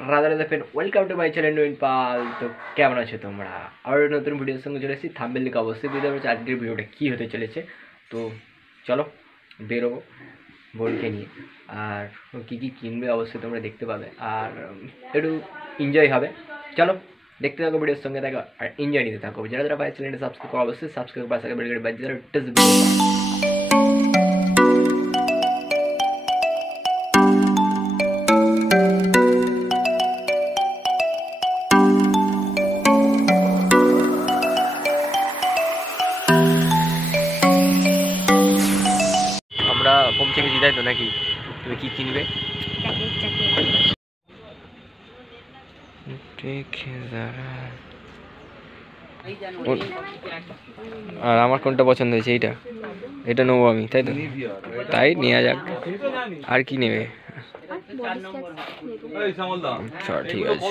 Radha Radha friend, welcome to my channel নইন পাল। তো কেমন আছো তোমরা? আরও নতুন ভিডিওর সঙ্গে চলে এসেছি। থাম্বনেল দেখে অবশ্যই বুঝতে পারছো আজকের ভিডিওটা কী হতে চলেছে। তো চলো বেরোবো বোনকে নিয়ে, আর কী কী কিনবে অবশ্যই তোমরা দেখতে পাবে, আর একটু এনজয় হবে। চলো দেখতে থাকো, ভিডিওর সঙ্গে থাকো আর এনজয় নিতে থাকো। যারা যারা ভাই চ্যানেলটা সাবস্ক্রাইব করো অবশ্যই সাবস্ক্রাইব পাশে বেল বাজিয়ে দাও। আমরা পৌঁছে গেছি, তাই তো নাকি? তুমি কি কিনবে? আর আমার কোনটা পছন্দ হয়েছে? এটা নেবো আমি, তাই তো? তাই নেওয়া যাক। আর কি নেবে? আচ্ছা ঠিক আছে।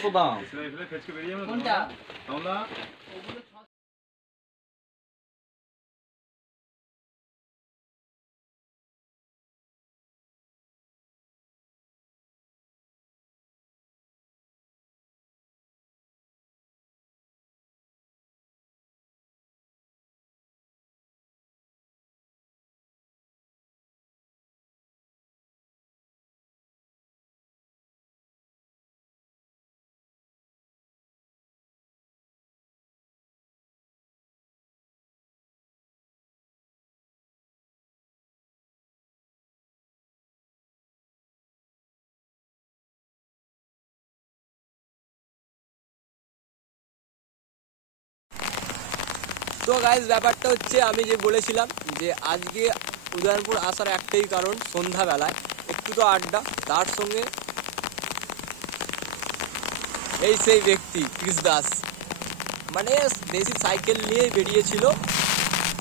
তো গাইজ ব্যাপারটা হচ্ছে, আমি যে বলেছিলাম যে আজকে উদয়নপুর আসার একটাই কারণ, সন্ধ্যাবেলায় একটু তো আড্ডা, তার সঙ্গে এই সেই ব্যক্তি কৃষ দাস, মানে দেশি সাইকেল নিয়ে বেরিয়েছিল,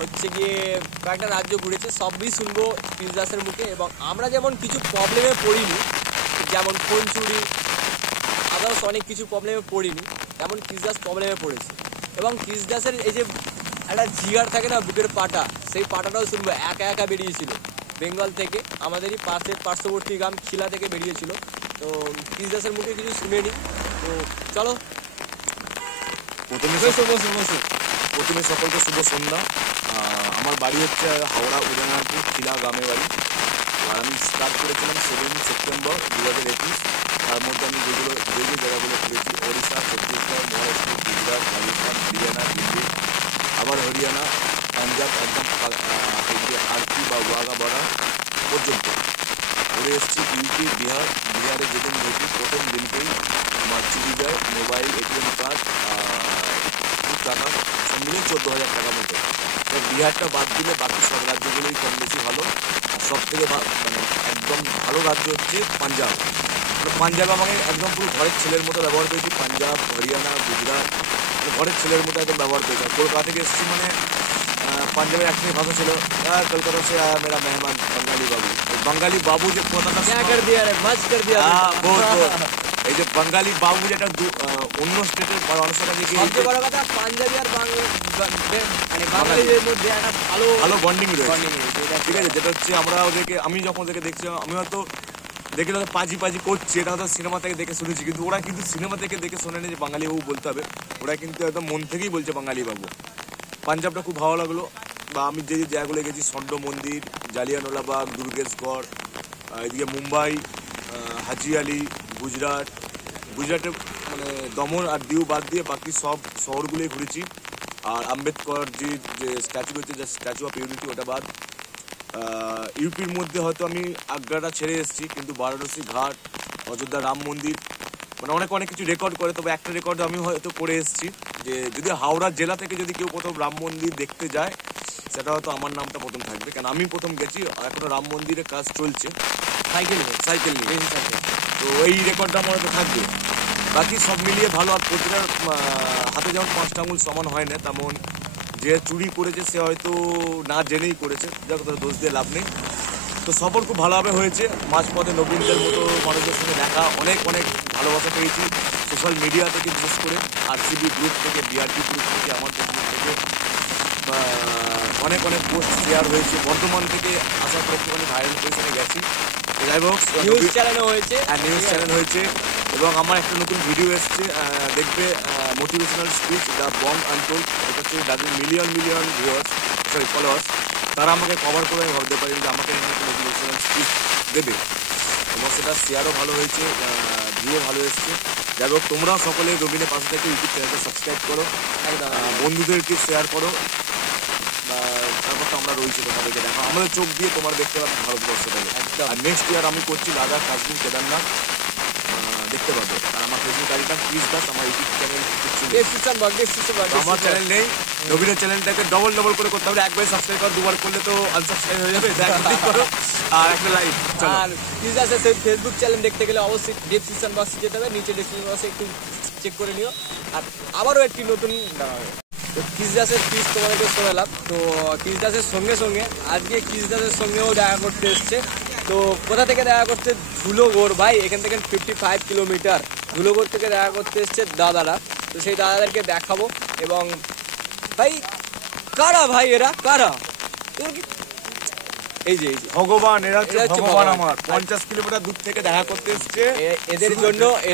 হচ্ছে গিয়ে কয়েকটা রাজ্য ঘুরেছে। সবই শুনবো কৃষ দাসের মুখে। এবং আমরা যেমন কিছু প্রবলেমে পড়িনি, যেমন ফোন চুরি, আদার্স অনেক কিছু প্রবলেমে পড়িনি, তেমন কৃষ দাস প্রবলেমে পড়েছে। এবং কৃষ দাসের এই যে একটা জিগার থাকে না, বুকের পাটা, সেই পাটাটাও শুনবো। একা একা বেরিয়েছিল বেঙ্গল থেকে, আমাদেরই পার্শ্ববর্তী গ্রাম খিলা থেকে বেরিয়েছিল। তো কৃষ দাসের মুখে কিছু শুনেনি। তো চলো, প্রথমে সকলকে শুভ সন্ধ্যা। আমার বাড়ি হচ্ছে হাওড়া উদয়নারপুর খিলা গ্রামের বাড়ি। আর আমি স্টার্ট করেছিলাম 7 সেপ্টেম্বর 2021। তার মধ্যে আমি যে জায়গাগুলো ঘুরেছি, ওড়িশা, ছত্তিশগড়, মহারাষ্ট্র, গুজরাট, রাজস্থান, হরিয়ানা, দিল্লি, আবার হরিয়ানা, পাঞ্জাব, একদম আরতি বা ওয়াগা বর্ডার পর্যন্ত ঘুরে এসেছি। ইউপি, বিহারে যেদিন ঢুকি প্রথম দিনকেই আমার চুরি যায় মোবাইল, এটিএম কার্ড, টাকা, সব মিলিয়ে 14,000 টাকা মতো। বিহারটা বাদ দিলে বাকি সব রাজ্যগুলোই কম বেশি ভালো। আর সব থেকে মানে একদম ভালো রাজ্য হচ্ছে পাঞ্জাব। পাঞ্জাব আমাকে একদম পুরো ঘরের ছেলের মতো ব্যবহার করেছি। পাঞ্জাব, হরিয়ানা, গুজরাট ঘরের ছেলের মতো একদম ব্যবহার করেছি। আর কলকাতা থেকে এসেছি, মানে পাঞ্জাবের একটাই ভাষা ছিল, কলকাতা সে মেরা মেহমান বাঙালি বাবু। বাঙালি বাবু যে কথাটা, এই যে বাঙালি বাবু যেটা অন্য স্টেটের মানুষের কাছে সবচেয়ে বড় কথা, পাঞ্জাবি আর বাঙালিদের মধ্যে একটা ভালো বন্ডিং রয়েছে। ঠিক আছে, যেটা হচ্ছে আমি যখন ওদেরকে দেখছি, আমি হয়তো দেখে হয়তো পাজি করছে, এটা হয়তো সিনেমা থেকে দেখে শুনেছি, কিন্তু ওরা কিন্তু সিনেমা থেকে দেখে শোনেনি যে বাঙালি বাবু বলতে হবে। ওরা কিন্তু একদম মন থেকেই বলছে বাঙালি বাবু। পাঞ্জাবটা খুব ভালো লাগলো। বা আমি যে জায়গাগুলো গেছি, স্বর্ণ মন্দির, জালিয়ানওয়ালাবাগ, দুর্গেশগড়, এদিকে মুম্বাই, হাজি আলি, গুজরাটে মানে দমন আর দিউ বাদ দিয়ে বাকি সব শহরগুলোই ঘুরেছি। আর আম্বেদকরজির যে স্ট্যাচু রয়েছে, যে স্ট্যাচু অফ ইউনিটি, ওটা বাদ। ইউপির মধ্যে হয়তো আমি আগ্রাটা ছেড়ে এসেছি, কিন্তু বারাণসী ঘাট, অযোধ্যা রাম মন্দির, মানে অনেক কিছু রেকর্ড করে। তবে একটা রেকর্ড আমি হয়তো করে এসেছি, যে যদি হাওড়া জেলা থেকে যদি কেউ প্রথম রাম মন্দির দেখতে যায়, সেটা হয়তো আমার নামটা প্রথম থাকবে, কারণ আমি প্রথম গেছি। এখনো রাম মন্দিরের কাজ চলছে সাইকেল নিয়ে। তো এই রেকর্ডটা আমার হয়তো থাকবে। বাকি সব মিলিয়ে ভালো। আর প্রতিটা হাতে যেমন 5টা আঙুল সমান হয় না, তেমন যে চুরি করেছে সে হয়তো না জেনেই করেছে, যাকে তার দোষ দিয়ে লাভ নেই। তো সফর খুব ভালোভাবে হয়েছে। মাঝপথে নবীনদের মতো মানুষদের সঙ্গে দেখা, অনেক ভালোবাসা পেয়েছি সোশ্যাল মিডিয়া থেকে, বিশেষ করে আরসিবি গ্রুপ থেকে, বিআরপি গ্রুপ থেকে, আমার ফেসবুক থেকে অনেক পোস্ট শেয়ার হয়েছে। বর্ধমান থেকে আসার পর একটুখানি ভাইরাল পজিশনে গেছি। যাই হোক, নিউজ চ্যানেল হয়েছে। নিউজ চ্যানেল হয়েছে। এবং আমার একটা নতুন ভিডিও এসছে, দেখবে, motivational speech the Bong untold. এটা হচ্ছে যাদের মিলিয়ন ভিউয়ার্স, সরি ফলোয়ার্স, তারা আমাকে কভার করে আমি ভাবতে পারি যে আমাকে একটা মোটিভেশনাল স্পিচ দেবে, এবং সেটা শেয়ারও ভালো হয়েছে, ভিউও ভালো এসছে। যাই হোক, তোমরাও সকলে রবিনের পাশে থেকে ইউটিউব চ্যানেলটা সাবস্ক্রাইব করো, বন্ধুদেরকে শেয়ার করো, তারপর তো আমরা রয়েছি তোমাদেরকে দেখো, আমাদের চোখ দিয়ে তোমার দেখতে পাবে ভারতবর্ষটাকে। আর নেক্সট ইয়ার আমি করছি লাদাখ, কাশ্মীর, কেদারনাথ, দেখতে পাবে। আর আমার ফেসবুক আইডিটা ক্রিস দাস, আমার ইউটিউব চ্যানেল আমার চ্যানেল নেই। নবীনের চ্যানেলটাকে ডবল করে করতে হবে, একবার সাবস্ক্রাইব করো, দুবার করলে তো আনসাবস্ক্রাইব হয়ে যাবে, ক্লিক করো আর একটা লাইক। আর ক্রিস দাসের সেই ফেসবুক চ্যানেল দেখতে গেলে অবশ্যই ডেসক্রিপশন বক্সে যেতে হবে, নিচে ডেসক্রিপশন বক্সে একটু চেক করে নিও। আর আবারও একটি নতুন দাঁড়াবে তো ক্রিস দাসের স্পিচ তোমাদেরকে শোনালাম। তো ক্রিস দাসের সঙ্গে আজকে ক্রিস দাসের সঙ্গেও দেখা করতে এসছে। তো কোথা থেকে দেখা করছে? ধুলোগড় ভাই, এখান থেকে 55 কিলোমিটার ধুলোগড় থেকে দেখা করতে এসছে দাদারা। তো সেই দাদাদেরকে দেখাবো। এবং ভাই কারা ভাই, এরা কারা? এই যে ভগবান, এরা হচ্ছে ভগবান আমার। 50 কিলোমিটার দূর থেকে দেখা করতে এসছে।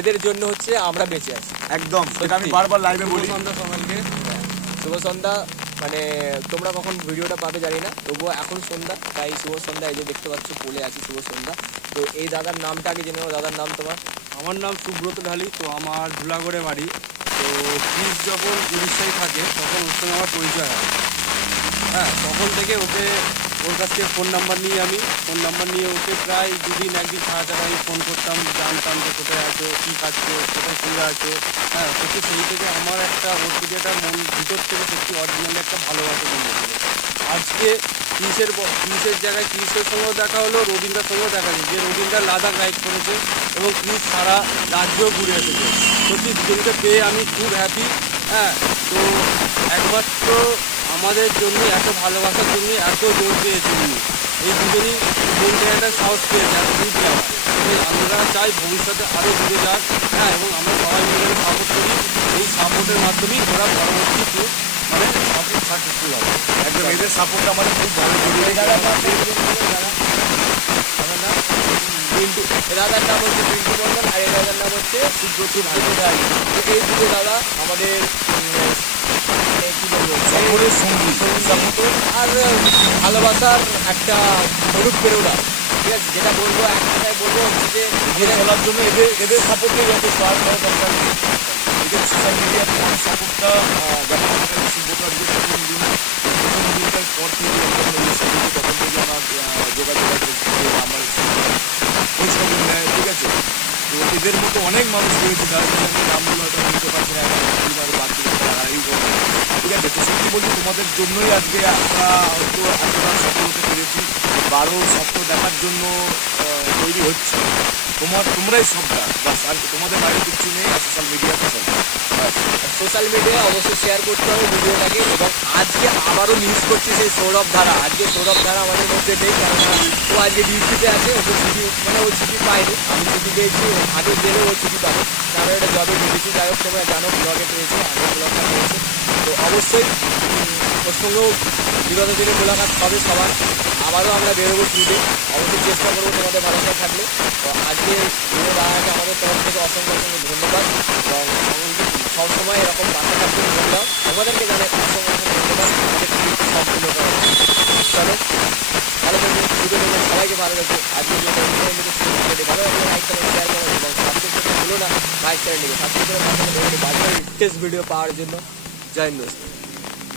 এদের জন্য হচ্ছে আমরা বেঁচে আছি, একদম। সেটা আমি বারবার লাইভে বলি। শুভ সন্ধ্যা। মানে তোমরা কখন ভিডিওটা পাবে জানি না, তবুও এখন সন্ধ্যা, তাই শুভ সন্ধ্যা। এই যে দেখতে পাচ্ছ পোলে আছি, শুভ সন্ধ্যা। তো এই দাদার নামটা আগে জেনে নেবো। দাদার নাম তোমার? আমার নাম সুব্রত ঢালি। তো আমার ধুলাগড়ে বাড়ি। তো ক্রিস যখন উড়িষ্যায় থাকে তখন ওর সঙ্গে আমার পরিচয় হয়। হ্যাঁ, তখন থেকে ওর কাছ থেকে ফোন নাম্বার নিয়ে ওকে প্রায় দুদিন একদিন ছাড়া আমি ফোন করতাম, জানতাম যে কোথায় আছো, কী খাচ্ছো, কোথায় শুয়ে আছো। হ্যাঁ, সত্যি সেই থেকে আমার ওর দিকে একটা মন ভিতর থেকে সত্যি অরিজিনালি একটা ভালোবাসা জন্মেছিল। আজকে ক্রিসের জায়গায় ক্রিসের সঙ্গেও দেখা হলো, রবীন্দ্রার সঙ্গেও দেখা যায় যে রবীন্দ্রা লাদাখ রাইড করেছে এবং ক্রিস সারা রাজ্য ঘুরে এসেছে। সত্যি দুজনকে পেয়ে আমি খুব হ্যাপি। হ্যাঁ, তো একমাত্র আমাদের জন্য এত ভালোবাসার জন্য এত জোর পেয়েছে উনি। এই দুজনই মন থেকে একটা সাহস পেয়েছে, এত দূর যাওয়া। আমরা চাই ভবিষ্যতে আরও দূরে যাক। হ্যাঁ, এবং আমরা সবাই মিলে সাপোর্ট করি। এই সাপোর্টের মাধ্যমেই ওরা পরবর্তী ট্যুর মানে সাকসেসফুল হবে। একদম, এদের সাপোর্ট আমাদের খুব ভালো জরুরি। পিন্টু, দাদার নাম হচ্ছে পিন্টু মন্ডল, আর এই দাদার নাম হচ্ছে সুব্রত ঢালি। তো এই দুটো দাদা আমাদের কি বলবো, সকলের সঙ্গী আর ভালোবাসার একটা স্বরূপ পেরোনা। ঠিক আছে, যেটা বলবো এক কথায় বলবো হচ্ছে যে এদের চলার জন্য এদের সাপোর্টে যথেষ্ট, আর করার দরকার নেই। এদের সোশ্যাল মিডিয়ার সাপোর্টটা যেমন আমাদের সুব্রত দিনটার পর থেকে তখন থেকে আমার যোগাযোগ আমার খোঁজখবর নেয়। ঠিক আছে, তো এদের মতো অনেক মানুষ রয়েছে যাদের নামগুলো হয়তো বলতে পারছি না, কীভাবে বাদ দিতে পারে। ঠিক আছে, তো সত্যি বলছি তোমাদের জন্যই আজকে আমরা হয়তো এতটা সফল হতে পেরেছি। 12 সপ্তাহ দেখার জন্য তৈরি হচ্ছে, তোমরাই সবটা, বাস আর তোমাদের বাইরে কিছু নেই। আর সোশ্যাল মিডিয়ায় অবশ্যই শেয়ার করতে হবে ভিডিওটাকে। এবং আজকে আবারও মিস করছি সেই সৌরভ ধারা। আজকে সৌরভ ধারা আমাদের মধ্যে নেই, কেননা ও আজকে ডিউটিতে আছে। ওকে ছুটি মানে ও ছুটি পায়নি, আমি ছুটি পেয়েছি। আগে গেলে ও ছুটি পাবে, কারণ এটা জবে ঢুকেছি। যাই হোক, তোমরা জানো ব্লগে পেয়েছে, আগের ব্লগটা পেয়েছে। তো অবশ্যই ওর সঙ্গেও বিগত দিনে মোলাকাত হবে সবার। আবারও আমরা বেরোবো ট্যুরে, অবশ্যই চেষ্টা করবো তোমাদের ভালোবাসা থাকলে। তো আজকে ঘুরে দাঁড়াতে আমাদের তরফ থেকে অসংখ্য ধন্যবাদ। এবং সবসময় এরকম বাসা থাকতে বললাম আমাদেরকে জানাই অসংখ্য ধন্যবাদ আমাদের ট্যুরকে সম্পূর্ণ করার জন্য। চলো ভালো থাকবে, ভিডিও দেখবেন, সবাইকে ভালো থাকবে। আজকে ভালো লাগবে লাইক করেন, শেয়ার করেন এবং সাবস্ক্রাইব করতে ভুলো না। লাইক চ্যানেলটিকে সাবস্ক্রাইব করে বাজারে ভিডিও পাওয়ার জন্য। জয় হিন্দ।